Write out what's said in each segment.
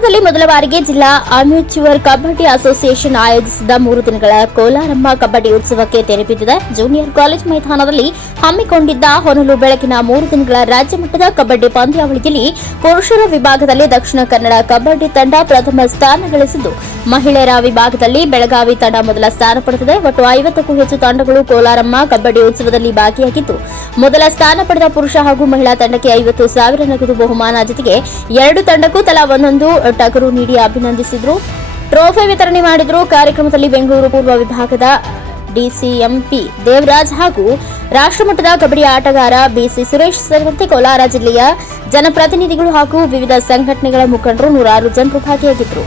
ಕೋಲಾರದಲ್ಲಿ ಮೊದಲ ಬಾರಿಗೆ ಜಿಲ್ಲಾ ಅಮ್ಯೂಚುವರ್ ಕಬಡ್ಡಿ ಅಸೋಸಿಯೇಷನ್ ಆಯೋಜಿಸಿದ ಮೂರು ದಿನಗಳ ಕೋಲಾರಮ್ಮ ಕಬಡ್ಡಿ ಉತ್ಸವಕ್ಕೆ ತೆರೆ ಬಿದ್ದಿದೆ. ಜೂನಿಯರ್ ಕಾಲೇಜ್ ಮೈದಾನದಲ್ಲಿ ಹಮ್ಮಿಕೊಂಡಿದ್ದ ಹೊನಲು ಬೆಳಕಿನ ಮೂರು ದಿನಗಳ ರಾಜ್ಯ ಮಟ್ಟದ ಕಬಡ್ಡಿ ಪಂದ್ಯಾವಳಿಯಲ್ಲಿ ಪುರುಷರ ವಿಭಾಗದಲ್ಲಿ ದಕ್ಷಿಣ ಕನ್ನಡ ಕಬಡ್ಡಿ ತಂಡ ಪ್ರಥಮ ಸ್ಥಾನ ಗಳಿಸಿದ್ದು. ಮಹಿಳೆಯರ ವಿಭಾಗದಲ್ಲಿ ಬೆಳಗಾವಿ ತಂಡ ಮೊದಲ ಸ್ಥಾನ ಪಡೆದಿದೆ. ಒಟ್ಟು ಐವತ್ತಕ್ಕೂ ಹೆಚ್ಚು ತಂಡಗಳು ಕೋಲಾರಮ್ಮ ಕಬಡ್ಡಿ ಉತ್ಸವದಲ್ಲಿ ಭಾಗಿಯಾಗಿದ್ದು, ಮೊದಲ ಸ್ಥಾನ ಪಡೆದ ಪುರುಷ ಹಾಗೂ ಮಹಿಳಾ ತಂಡಕ್ಕೆ ಐವತ್ತು ಸಾವಿರ ನಗದು ಬಹುಮಾನ ಜೊತೆಗೆ ಎರಡು ತಂಡಕ್ಕೂ ತಲಾ ಒಂದೊಂದು ಟಗರು ನೀಡಿ ಅಭಿನಂದಿಸಿದ್ರು. ಟ್ರೋಫಿ ವಿತರಣೆ ಮಾಡಿದ್ರು ಕಾರ್ಯಕ್ರಮದಲ್ಲಿ ಬೆಂಗಳೂರು ಪೂರ್ವ ವಿಭಾಗದ ಡಿಸಿಎಂಪಿ ದೇವರಾಜ್ ಹಾಗೂ ರಾಷ್ಟ್ರಮಟ್ಟದ ಕಬಡ್ಡಿ ಆಟಗಾರ ಬಿಸಿ ಸುರೇಶ್ ಸೇರಿದಂತೆ ಕೋಲಾರ ಜಿಲ್ಲೆಯ ಜನಪ್ರತಿನಿಧಿಗಳು ಹಾಗೂ ವಿವಿಧ ಸಂಘಟನೆಗಳ ಮುಖಂಡರು ನೂರಾರು ಜನರು ಭಾಗಿಯಾಗಿದ್ದರು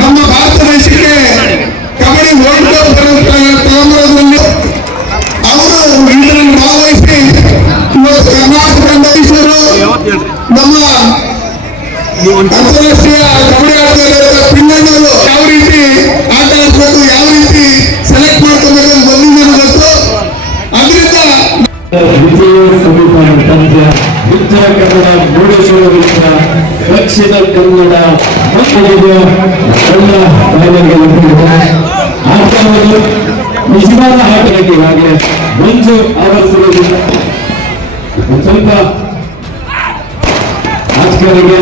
ನಮ್ಮ ಭಾರತ ದೇಶಕ್ಕೆ ಕಬಡ್ಡಿ ವರ್ಲ್ಡ್ ಕಪ್ ತಗೊಂಬರೋದ್ರಲ್ಲಿ ಅವರು ಇದರಲ್ಲಿ ಭಾಗವಹಿಸಿ ಕರ್ನಾಟಕ ಮೈಸೂರು ನಮ್ಮ ಅಂತಾರಾಷ್ಟ್ರೀಯ ಕಬಡ್ಡಿ ಆಟಗಾರರಾದ ಪಿನ್ನಣ್ಣವರು ಕನ್ನಡ ನಿಜವಾದ ಆಟಗಳಿಗೆ ಹಾಗೆ ಮಂಜು ಆವರಿಸಿರುವುದಿಲ್ಲ ಒಂದು ಸ್ವಲ್ಪ ಆಟಗಾರರಿಗೆ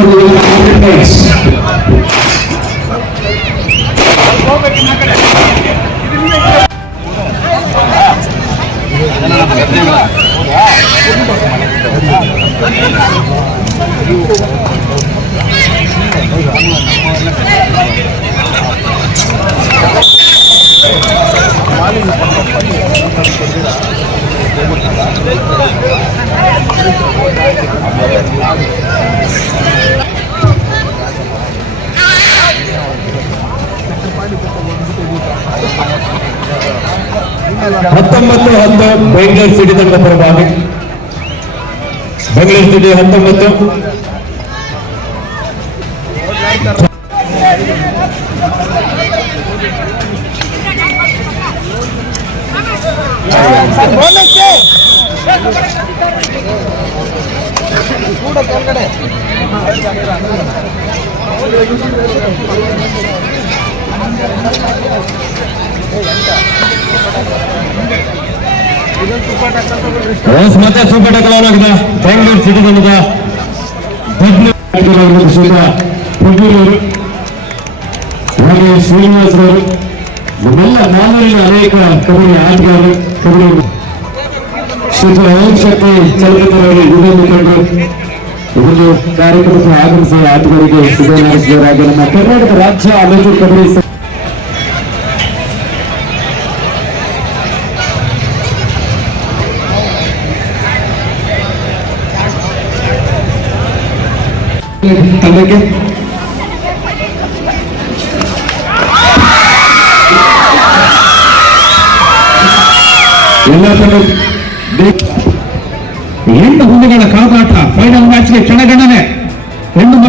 ಹತ್ತೊಂಬತ್ತು ಹತ್ತು ಬೆಂಗಳೂರು ಸಿಟಿ ತಂಡ ಪರವಾಗಿ ಬೆಂಗಳೂರು ಸಿಟಿ ಹತ್ತೊಂಬತ್ತು ರೋಸ್ ಮತ್ತೆ ಸೂಪರ್ ಟಕಲಾಗಿದೆ ಬೆಂಗಳೂರು ಸಿಟಿ ತಂಡದ ದೊಡ್ಡ ಶ್ರೀತ ಪ್ರಭುರವರು ಹಾಗೆ ಶ್ರೀನಿವಾಸರವರು ನಮ್ಮೆಲ್ಲ ನಾಲ್ವರಿಗೆ ಅನೇಕ ಕಬಡ್ಡಿ ಆಟಗಾರರು. ಕಬಡ್ಡಿ ಶ್ರೀತ ಓಂ ಶಕ್ತಿ ಚಲಪತಿರವರು ಯುವ ಮುಖಂಡರು ಇದೊಂದು ಕಾರ್ಯಕ್ರಮಕ್ಕೆ ಆಗಮಿಸಿ ಆಟಗಾರರಿಗೆ ಶುಭ ಹಾರೈಸಿದ್ದಾರೆ ಹಾಗೆ ನಮ್ಮ ಕರ್ನಾಟಕ ರಾಜ್ಯ ಅಮೆಚೂರ್ ಕಬಡ್ಡಿ ಸಂಘ ತಂಡಕ್ಕೆ ಎಲ್ಲ ತಂಡ ಹೆಣ್ಣು ಹುಡುಗರ ಕಾದಾಟ ಫೈನಲ್ ಮ್ಯಾಚ್ಗೆ ಕ್ಷಣಗಣನೆ ಹೆಣ್ಣು ಮಕ್ಕಳು